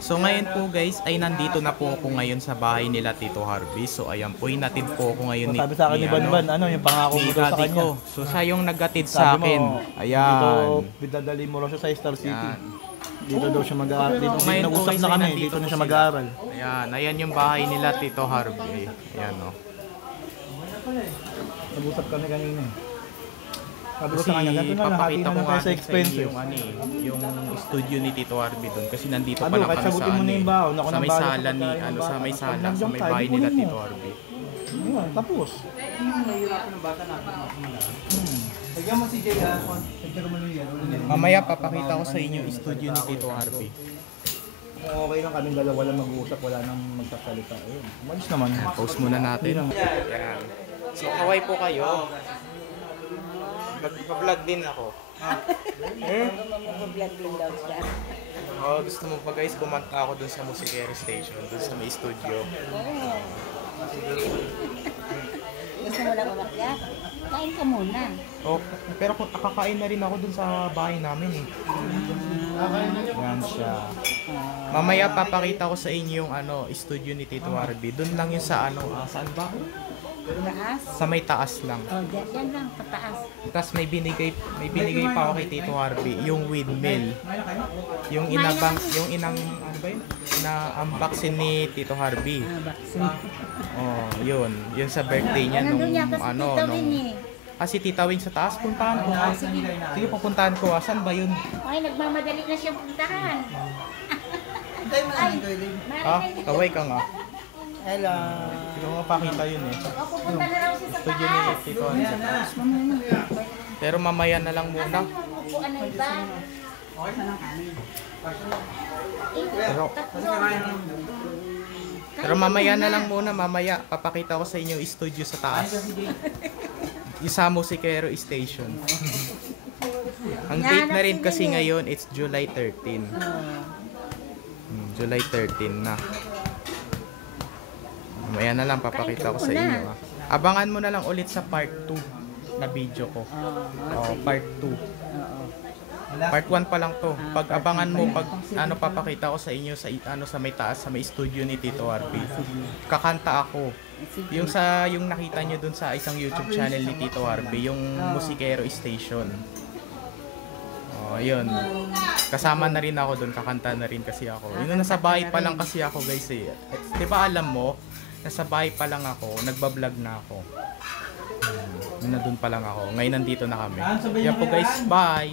So ngayon po guys ay nandito na po ako ngayon sa bahay nila Tito Harvey. So ayan po, hinatid po ako ngayon Sabi sa akin ni Banban, ano yung pangako mo ni daw sa daddy kanya. ko. So siya yung naghatid sa Sabi akin. mo, Ayan. dito, bidadali mo raw siya sa Star City. Ayan. Dito daw siya mag-aaral. Dito, Ngayon po nag-usap guys na ay kami, nandito dito na po siya sila. mag-aaral. Ayan, ayan yung bahay nila Tito Harvey. Ayan o. Nag-usap kami kanina. Sabi ko Kasi sa kanya, ganito na, hati papakita na ko lang nga tayo sa sa inyo expenses. yung, yung studio ni Tito Harvey doon. Kasi nandito Sabi pa ko, lang kahit kami sa sagutin mo na yung baon, ako sa nang may bahala sa sala ni, pagkain ng sa bata. may Pag sala, sa nandiyan may tayo, bahay kunin nila mo. Tito Harvey. Ayan, tapos. Lagyan mo si Jay, Mamaya papakita ko sa inyo yung studio ni Tito Harvey. okay lang kaming dalawa, walang mag-uusap, wala nang magsasalita. Ayun, umalis naman. Pause muna natin. Yan. So kaway po kayo. Mag-vlog din ako. Mag-vlog din daw siya. Oh, gusto mo pa guys, kumanta ako dun sa Musikero Station, dun sa may studio. Gusto mo lang umakyat? Kain ka muna. Oh, pero kung kakain na rin ako dun sa bahay namin eh. Yan siya. Mamaya papakita ko sa inyo yung studio ni Tito Harvey. Dun lang yun sa saan ba? Taas? Sa may taas lang. O, dyan lang, pataas. Tapos may binigay pa ako kay Tito Harvey, yung windmill. Yung inang ano ba yun? Na-unboxing ni Tito Harvey. Baksin. Oh, yun. Yun sa birthday niya nung Nandun niya kasi Tita Win eh. Kasi Tita Win sa taas, puntahan ko. Sige, pupuntahan ko. Saan ba yun? Ay, nagmamadali na siyang puntahan. Ay, Kaway ka nga. Hello. Hindi ko mapakita yun eh. o, pupunta na raw siya sa Studio ni taas. Tito Harvey sa taas. Pero mamaya na lang muna. Upuan na iba. Pero mamaya na lang muna, mamaya papakita ko sa inyo yung studio sa taas. Yung sa Musikero Station. Ang date na rin kasi ngayon, it's July 13. July 13 na. Mamaya na lang papakita ko sa inyo. Abangan mo na lang ulit sa part 2 na video ko. Oh, part 2. Part 1 pa lang to. Pag abangan mo, pag papakita ko sa inyo sa sa may taas, sa may studio ni Tito Harvey. Kakanta ako. Yung nakita nyo dun sa isang YouTube channel ni Tito Harvey, yung Musikero Station. Oh, yun. Kasama na rin ako dun, kakanta na rin kasi ako. Yun, nasa bahay pa lang kasi ako guys eh. 'Di ba alam mo, nasa bahay pa lang ako, nagba-vlog na ako. Nandun pa lang ako. Ngayon nandito na kami. Yan po guys, bye!